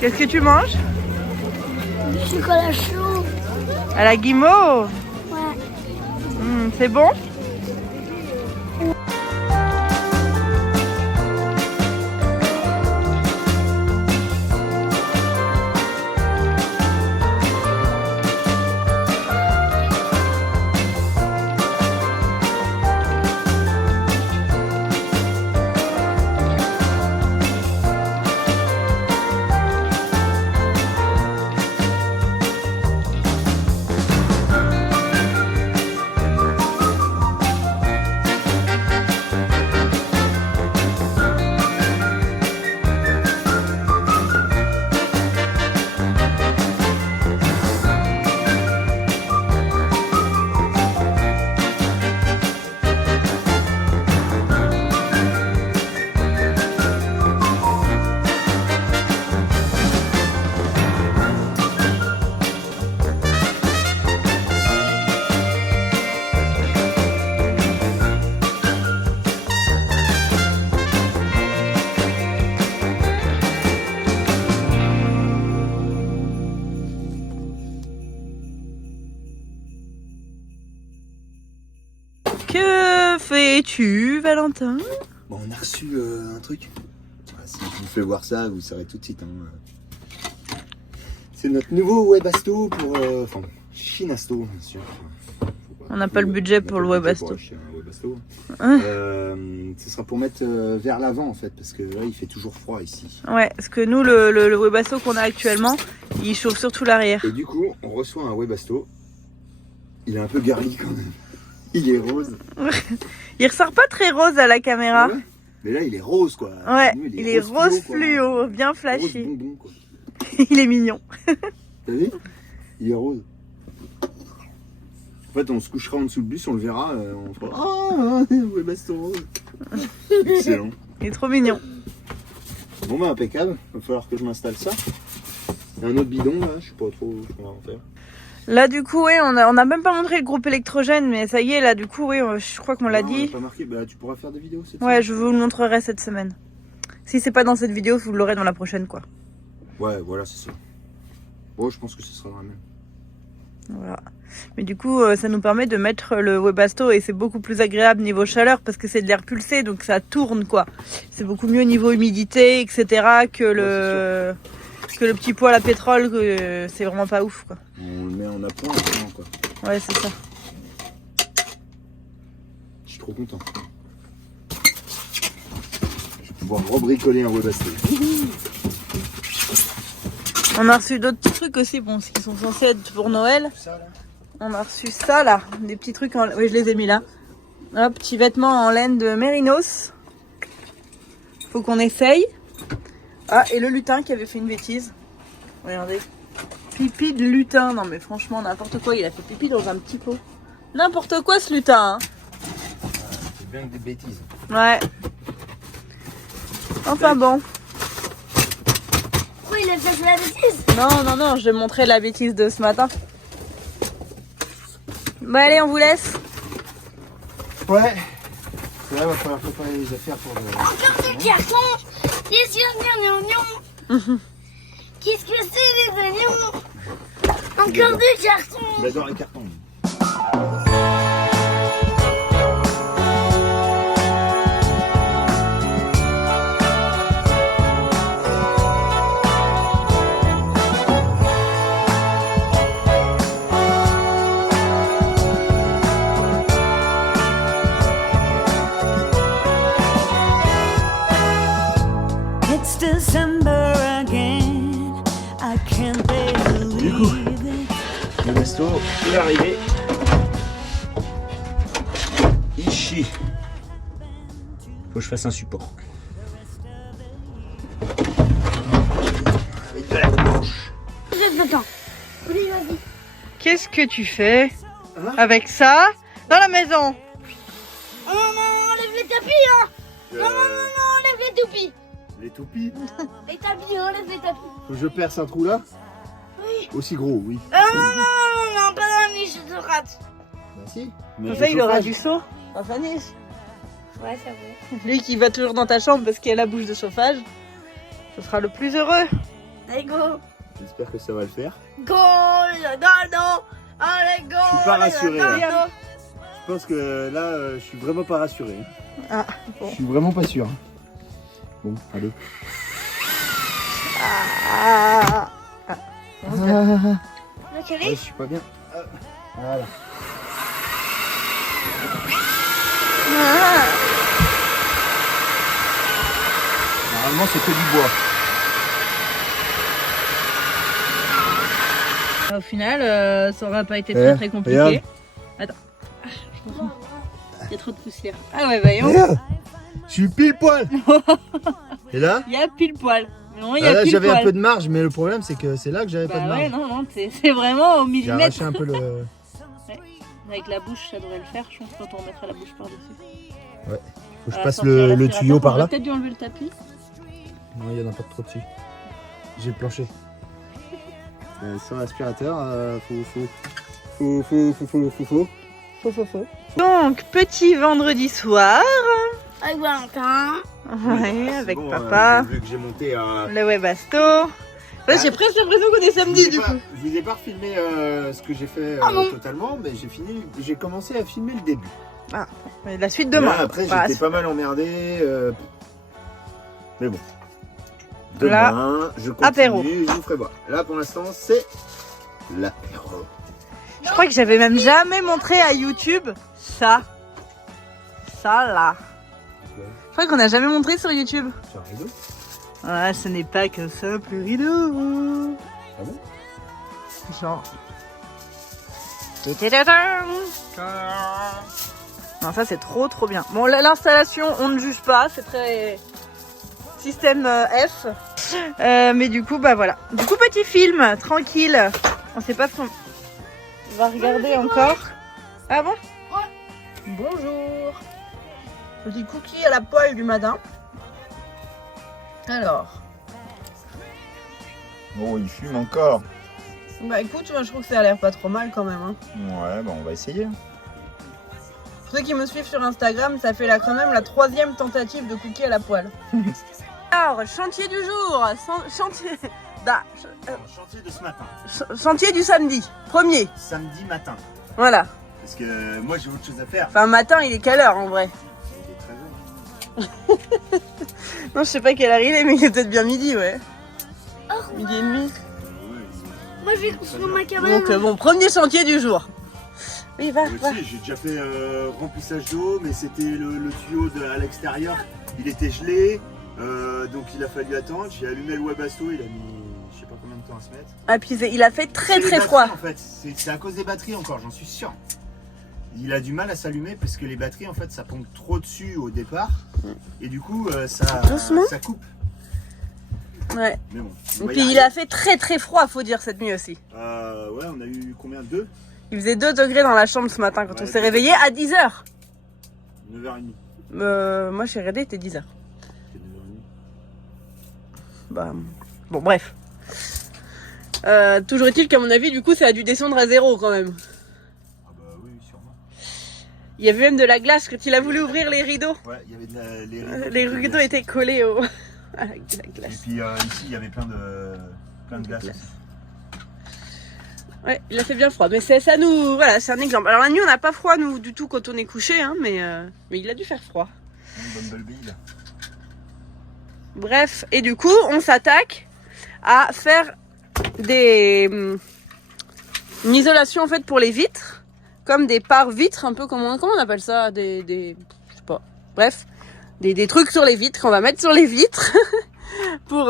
Qu'est-ce que tu manges? Du chocolat chaud. À la guimauve? Ouais. C'est bon? Que fais-tu, Valentin? Bon, on a reçu un truc. Ah, si je vous fais voir ça, vous saurez tout de suite. Hein. C'est notre nouveau Webasto pour. Enfin, Chinasto, bien sûr. On n'a pas le budget pour le Webasto. Ce sera pour mettre vers l'avant en fait, parce que là il fait toujours froid ici. Ouais, parce que nous, le Webasto qu'on a actuellement, il chauffe surtout l'arrière. Et du coup, on reçoit un Webasto. Il est un peu girly quand même. Il est rose. Il ressort pas très rose à la caméra. Ouais. Mais là, il est rose quoi. Ouais, nous, il est rose fluo, bien Rose flashy. bonbon quoi. Il est mignon. T'as vu? Il est rose. En fait, on se couchera en dessous du bus, on le verra, on fera ah, Webasto rose. Excellent. Il est trop mignon. Bon bah impeccable, il va falloir que je m'installe ça. Il y a un autre bidon là, je sais pas trop ce qu'on va en faire. Là du coup ouais, on a même pas montré le groupe électrogène, mais ça y est là du coup ouais, je crois qu'on l'a dit. On l'a pas marqué, bah tu pourras faire des vidéos cette Ouais, semaine. je vous le montrerai cette semaine. Si c'est pas dans cette vidéo, vous l'aurez dans la prochaine quoi. Ouais, voilà, c'est ça. Bon, je pense que ce sera dans la même. Voilà. Mais du coup, ça nous permet de mettre le Webasto et c'est beaucoup plus agréable niveau chaleur parce que c'est de l'air pulsé, donc ça tourne quoi. C'est beaucoup mieux niveau humidité, etc. que le petit poêle à pétrole, c'est vraiment pas ouf quoi. On le met en appoint vraiment quoi. Ouais, c'est ça. Je suis trop content. Je vais pouvoir rebricoler un Webasto. On a reçu d'autres petits trucs aussi, bon, qui sont censés être pour Noël. Ça, là. On a reçu ça là, des petits trucs en... Oui, je les ai mis là. Hop, petits vêtements en laine de Mérinos. Faut qu'on essaye. Ah, et le lutin qui avait fait une bêtise. Regardez. Pipi de lutin. Non mais franchement, n'importe quoi. Il a fait pipi dans un petit pot. N'importe quoi ce lutin. Hein. C'est bien que des bêtises. Ouais. Enfin bon. Pourquoi il a fait la bêtise? Non, je vais montrer la bêtise de ce matin. Bon allez, on vous laisse. Ouais. Là, il va falloir préparer les affaires pour le... Encore des cartons. Les oignons. Qu'est-ce que c'est les oignons? Encore des cartons. J'adore les cartons. Du coup, le basto, il est arrivé. Ici. Faut que je fasse un support. Avec de la planche. Attends. Oui, vas-y. Qu'est-ce que tu fais Hein avec ça dans la maison? Oh non, non, enlève les tapis, hein. Non, enlève les toupies. Les toupies. Les tapis, enlève les tapis. Faut que je perce un trou là. Oui. Aussi gros, oui. Non, pas dans la niche de rate. Bah si. Comme ça, il aura du seau dans sa niche. Ouais, ça va. Lui qui va toujours dans ta chambre parce qu'il y a la bouche de chauffage, ce sera le plus heureux. Allez, go. J'espère que ça va le faire. Go, non. Allez, go. Je suis pas rassuré, là. là. Je pense que là, je suis vraiment pas rassuré. Ah, bon. Je suis vraiment pas sûr. Bon, allez. Ah. Le Ouais, je suis pas bien. Voilà. Normalement, c'est que du bois. Au final, ça aura pas été très compliqué. regarde. Attends. Il y a trop de poussière. Ah ouais, voyons. Regarde, je suis pile poil. Et là, Il y a pile poil. Non, il y a là pile j'avais poil. un peu de marge, mais le problème c'est que c'est là que j'avais pas de Bah ouais, marge. non, c'est vraiment au J'ai millimètre. arraché un peu le. Avec la bouche, ça devrait le faire. Je pense quand on remettra la bouche par-dessus. Faut que je Voilà, passe sortir le l'aspirateur. tuyau par On là. aurait peut-être dû enlever le tapis. Non, il y en a pas trop dessus. J'ai le plancher. Sur l'aspirateur, faut. Donc, petit vendredi soir. Avec Valentin. Ouais, avec papa. Vu que j'ai monté à. Le Webasto. Là, j'ai presque l'impression qu'on est samedi du coup. Je vous ai pas refilmé ce que j'ai fait totalement, mais j'ai commencé à filmer le début. Mais la suite demain. Là, après, Voilà, j'étais pas mal emmerdé. Mais bon. Là, Demain, je continue, apéro. je vous ferai voir. Là, pour l'instant, c'est l'apéro. je crois que j'avais même jamais montré à YouTube ça. Ça là. Je crois qu'on n'a jamais montré sur YouTube. C'est un rideau. Ah, ce n'est pas qu'un simple rideau. Ah bon? Genre. Non, ça c'est trop bien. Bon, l'installation, on ne juge pas, c'est très système F. Mais du coup, bah voilà. Du coup, petit film, tranquille. On sait pas ce qu'on va regarder encore. Ah bon? Ouais. Bonjour. Petit cookie à la poêle du matin. Alors. Oh, il fume encore. Bah écoute, moi je trouve que ça a l'air pas trop mal quand même. Hein. Ouais, bah on va essayer. Pour ceux qui me suivent sur Instagram, ça fait là quand même la 3e tentative de cookie à la poêle. Alors, chantier du jour, chantier... Chantier de ce matin. Chantier du samedi, premier. Samedi matin. Voilà. Parce que moi, j'ai autre chose à faire. Enfin, matin, il est quelle heure en vrai? Il est 13h. Non, je sais pas quelle heure il est, mais il est peut-être bien midi, ouais. Midi et demi. Moi, je vais construire ma cabane. Donc, bon, premier chantier du jour. Oui, va. Aussi, j'ai déjà fait remplissage d'eau, mais c'était le tuyau à l'extérieur. Il était gelé, donc il a fallu attendre. J'ai allumé le Webasto, il a mis je sais pas combien de temps à se mettre. Ah, puis il a fait très C'est les froid. batteries, en fait, c'est à cause des batteries encore, j'en suis sûr. Il a du mal à s'allumer parce que les batteries, en fait, ça pompe trop dessus au départ. Et du coup, Doucement. ça coupe. Ouais. Mais bon. Et puis il a fait très froid, faut dire, cette nuit aussi. Ouais, on a eu combien? 2? Il faisait 2 degrés dans la chambre ce matin quand Ouais, on s'est réveillé à 10h. 9h30. Moi, je suis réveillée, c'était 10h. C'était 9h30. Bah, bon, bref. Toujours est-il qu'à mon avis, du coup, ça a dû descendre à 0 quand même. Ah bah oui, sûrement. Il y avait même de la glace quand il a voulu ouvrir les rideaux. Ouais, il y avait les rideaux. Les rideaux étaient collés à la Et glace. puis ici, il y avait plein de glace. Ouais, il a fait bien froid. Mais ça nous... Voilà, c'est un exemple. Alors la nuit, on n'a pas froid, nous, du tout, quand on est couché, hein, mais il a dû faire froid. Bumblebee, là. Bref, et du coup, on s'attaque à faire une isolation, en fait, pour les vitres. Comme des pare-vitres, un peu, comment on appelle ça, je sais pas. Bref, des trucs sur les vitres qu'on va mettre sur les vitres. pour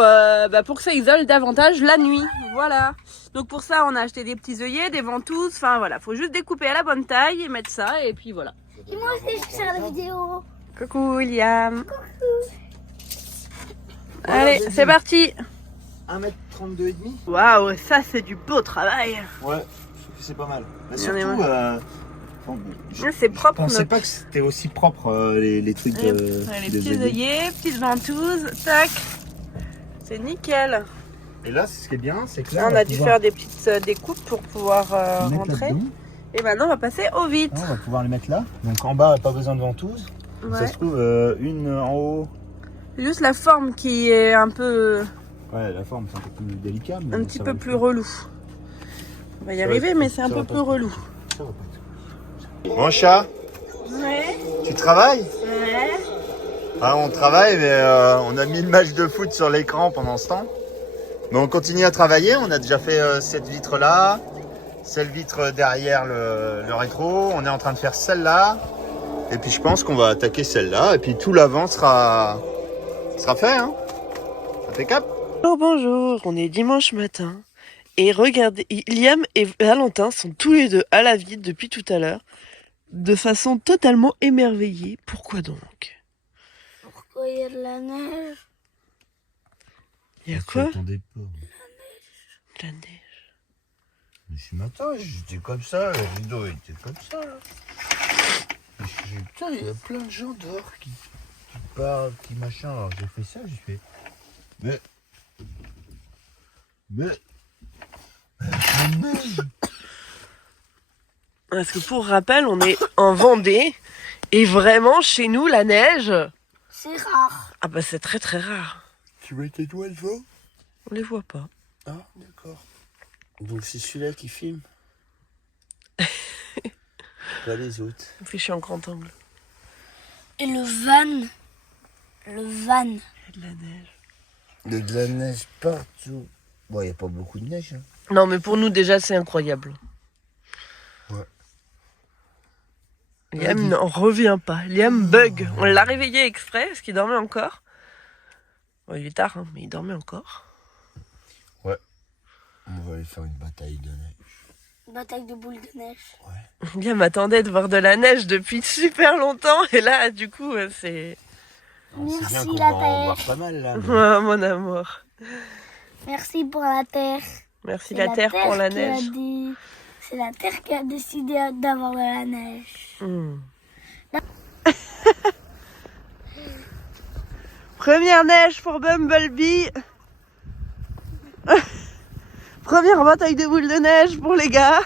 que ça isole davantage la nuit. Voilà. Donc pour ça, on a acheté des petits œillets, des ventouses. Enfin voilà, faut juste découper à la bonne taille et mettre ça et puis voilà. Et moi aussi, je vais faire la vidéo. Coucou William. Allez, c'est parti. 1m32 et demi. Waouh, ça c'est du beau travail. Ouais, je trouve que c'est pas mal. Bah, Il y en a surtout, C'est propre. je pensais notre- pas que c'était aussi propre les trucs Ouais, de. les des petits œillets. œillets, petites ventouses, tac. C'est nickel. Et là, ce qui est bien, c'est que Là, là, on a dû faire des petites découpes pour pouvoir rentrer. Et maintenant, on va passer au vide. On va pouvoir les mettre là. Donc en bas, pas besoin de ventouse. Ouais. Ça se trouve, une en haut. C'est juste la forme qui est un peu, Ouais, la forme, c'est un peu plus délicat. Mais un petit ça peu va le plus faire. relou. On va y Ça va arriver, être- mais c'est un ça peu va pas plus être- relou. Ça va pas être- Mon chat, Ouais, tu travailles? ouais. Ah, on travaille, mais on a mis le match de foot sur l'écran pendant ce temps. Mais on continue à travailler. On a déjà fait cette vitre-là, celle vitre derrière le rétro. On est en train de faire celle-là. Et puis je pense qu'on va attaquer celle-là. Et puis tout l'avant sera fait. Hein. Impeccable. Bonjour, on est dimanche matin. Et regardez, Liam et Valentin sont tous les deux à la vide depuis tout à l'heure. De façon totalement émerveillée. Pourquoi donc? Pourquoi il y a de la neige? Il y a quoi? Attendez pas. La neige. Mais ce matin, j'étais comme ça. La vidéo était comme ça. Putain, il y a plein de gens dehors qui parlent, qui machin. Alors j'ai fait ça, j'ai fait. Mais. Parce que pour rappel, on est en Vendée. Et vraiment, chez nous, la neige, C'est rare. ah bah c'est très très rare. Tu mets tes doigts devant? On les voit pas. Ah, d'accord. Donc c'est celui-là qui filme. Pas les autres. On fait chier en grand angle. Et le van. Le van. Il y a de la neige. Il y a de la neige partout. Bon, il n'y a pas beaucoup de neige. Hein. Non, mais pour nous, déjà, c'est incroyable. Ouais. Liam n'en revient pas. Liam bug. On l'a réveillé exprès parce qu'il dormait encore. Bon, il est tard, hein, mais il dormait encore. On va aller faire une bataille de neige. Bataille de boules de neige. Liam attendait de voir de la neige depuis super longtemps. Et là, du coup, c'est... Merci, C'est bien qu'on la va en terre. voir pas mal là. mais- Oh, mon amour. Merci pour la terre. Merci C'est la terre pour la qui a neige. dit- C'est la terre qui a décidé d'avoir de la neige. Hmm. Première neige pour Bumblebee. Première bataille de boules de neige pour les gars.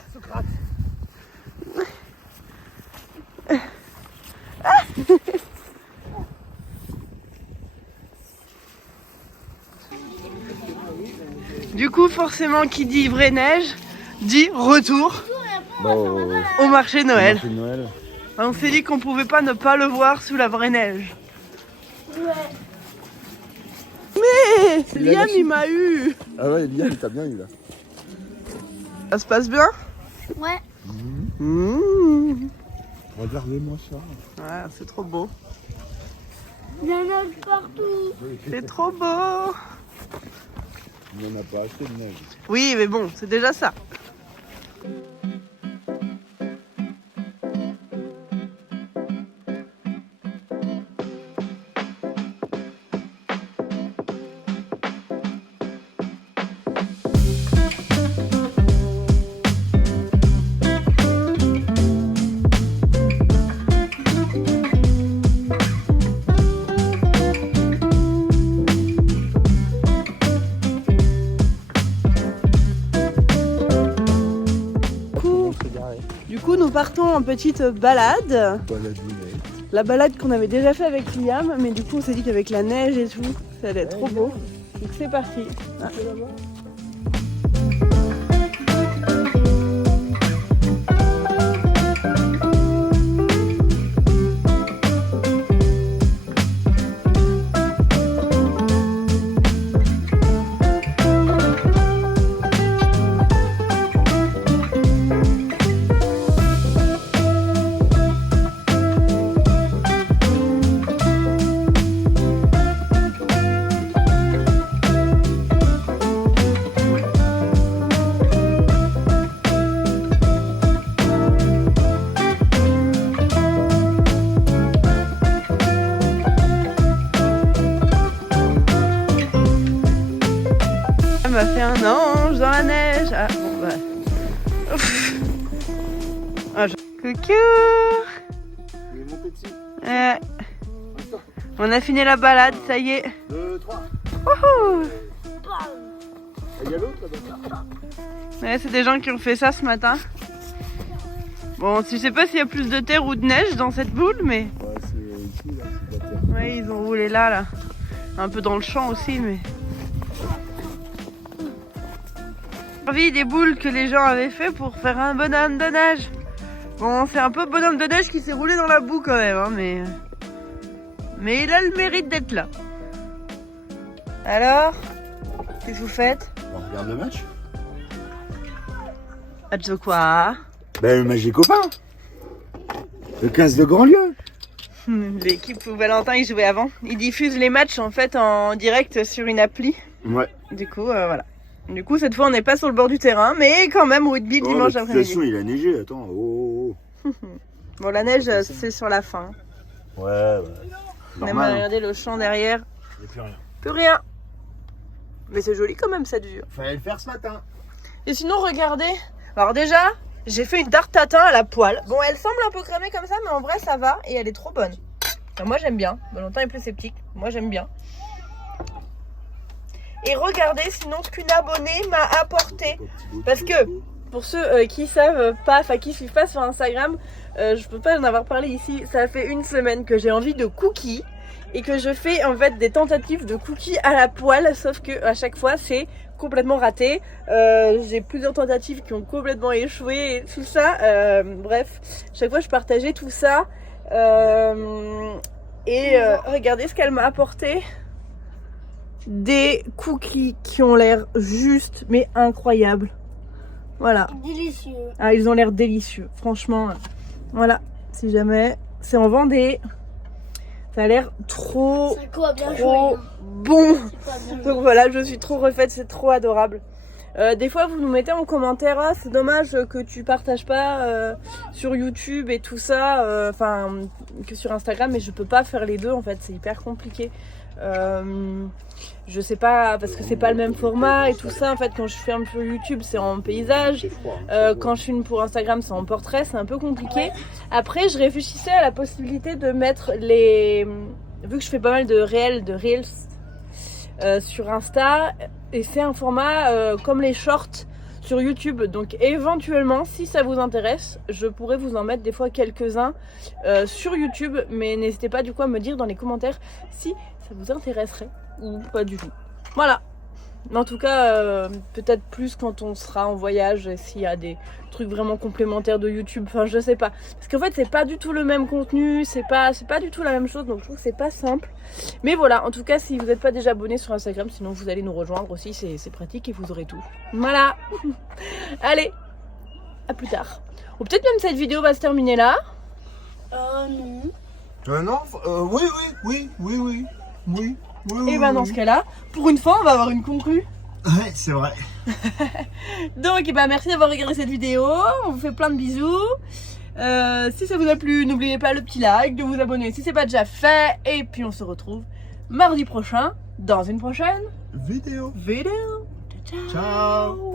Du coup, forcément, qui dit vraie neige, dit retour au marché de Noël. Noël. On s'est dit qu'on pouvait pas ne pas le voir sous la vraie neige. Mais Liam, il m'a eu. Ah ouais, Liam, il t'a bien eu là. Ça se passe bien? Ouais. Mmh. Regardez-moi ça. Ah, Ouais, c'est trop beau. Il y en a partout. C'est trop beau. Il n'y en a pas assez de neige. Oui, mais bon, c'est déjà ça. Du coup, nous partons en petite balade. La balade qu'on avait déjà fait avec Liam, mais du coup, on s'est dit qu'avec la neige et tout, ça allait être trop beau. Donc c'est parti. Ah. Ah, bon, bah. Ouf. Ah, coucou. Il est monté dessus. On a fini la balade, ça y est. 2, 3. Wouhou. Il y a l'autre là-bas. Ouais, c'est des gens qui ont fait ça ce matin. Bon, je sais pas s'il y a plus de terre ou de neige dans cette boule, mais... Ouais, c'est ici, là, c'est de la terre. Ouais, ils ont roulé là. Un peu dans le champ aussi, mais... Envie des boules que les gens avaient fait pour faire un bonhomme de neige. Bon, c'est un peu bonhomme de neige qui s'est roulé dans la boue quand même, hein, mais il a le mérite d'être là. Alors, qu'est-ce que vous faites? On regarde le match. Match de quoi? Ben, le match des copains. Le 15 de Grandlieu. L'équipe où Valentin il jouait avant. Il diffuse les matchs en fait en direct sur une appli. Ouais. Du coup, voilà. Du coup, cette fois, on n'est pas sur le bord du terrain, mais quand même rugby le dimanche après-midi. De toute façon, il a neigé. Attends. Oh. Bon, la neige, c'est sur la fin. Ouais. Même regardez le champ derrière. Il n'y a plus rien. Plus rien. Mais c'est joli quand même cette vue. Fallait le faire ce matin. Et sinon, regardez. Alors déjà, j'ai fait une tarte tatin à la poêle. Bon, elle semble un peu cramée comme ça, mais en vrai, ça va. Et elle est trop bonne. Enfin, moi, j'aime bien. Valentin est plus sceptique. Moi, j'aime bien. Et regardez sinon ce qu'une abonnée m'a apporté. Parce que, pour ceux qui savent pas, enfin qui suivent pas sur Instagram, je peux pas en avoir parlé ici. Ça fait une semaine que j'ai envie de cookies. Et que je fais en fait des tentatives de cookies à la poêle. Sauf que à chaque fois, c'est complètement raté. J'ai plusieurs tentatives qui ont complètement échoué et tout ça. Bref, chaque fois je partageais tout ça. Regardez ce qu'elle m'a apporté. Des cookies qui ont l'air juste mais incroyables. Voilà. Délicieux. Ah, ils ont l'air délicieux. Franchement, voilà. Si jamais c'est en Vendée. Ça a l'air trop bon. Donc voilà, je suis trop refaite, c'est trop adorable. Des fois, vous nous mettez en commentaire, ah, c'est dommage que tu partages pas sur YouTube et tout ça, enfin que sur Instagram, mais je peux pas faire les deux en fait, c'est hyper compliqué. Je sais pas, parce que c'est pas le même format et tout ça. En fait, quand je filme sur YouTube, c'est en paysage. Quand je filme pour Instagram, c'est en portrait, c'est un peu compliqué. Après, je réfléchissais à la possibilité de mettre les... Vu que je fais pas mal de reels sur Insta, et c'est un format comme les shorts sur YouTube. Donc éventuellement, si ça vous intéresse, je pourrais vous en mettre des fois quelques-uns sur YouTube. Mais n'hésitez pas du coup à me dire dans les commentaires si ça vous intéresserait ou pas du tout. Voilà. En tout cas, peut-être plus quand on sera en voyage, s'il y a des trucs vraiment complémentaires de YouTube. Enfin, je sais pas. Parce qu'en fait, c'est pas du tout le même contenu, c'est pas du tout la même chose. Donc, je trouve que c'est pas simple. Mais voilà, en tout cas, si vous n'êtes pas déjà abonné sur Instagram, sinon vous allez nous rejoindre aussi. C'est pratique et vous aurez tout. Voilà. Allez, à plus tard. Ou peut-être même cette vidéo va se terminer là. Non. Non, oui. Et ben dans ce cas-là, pour une fois, on va avoir une congrue. Ouais, c'est vrai. Donc, merci d'avoir regardé cette vidéo. On vous fait plein de bisous. Si ça vous a plu, n'oubliez pas le petit like, de vous abonner si c'est pas déjà fait. Et puis, on se retrouve mardi prochain dans une prochaine Vidéo. vidéo. Ciao. Ciao.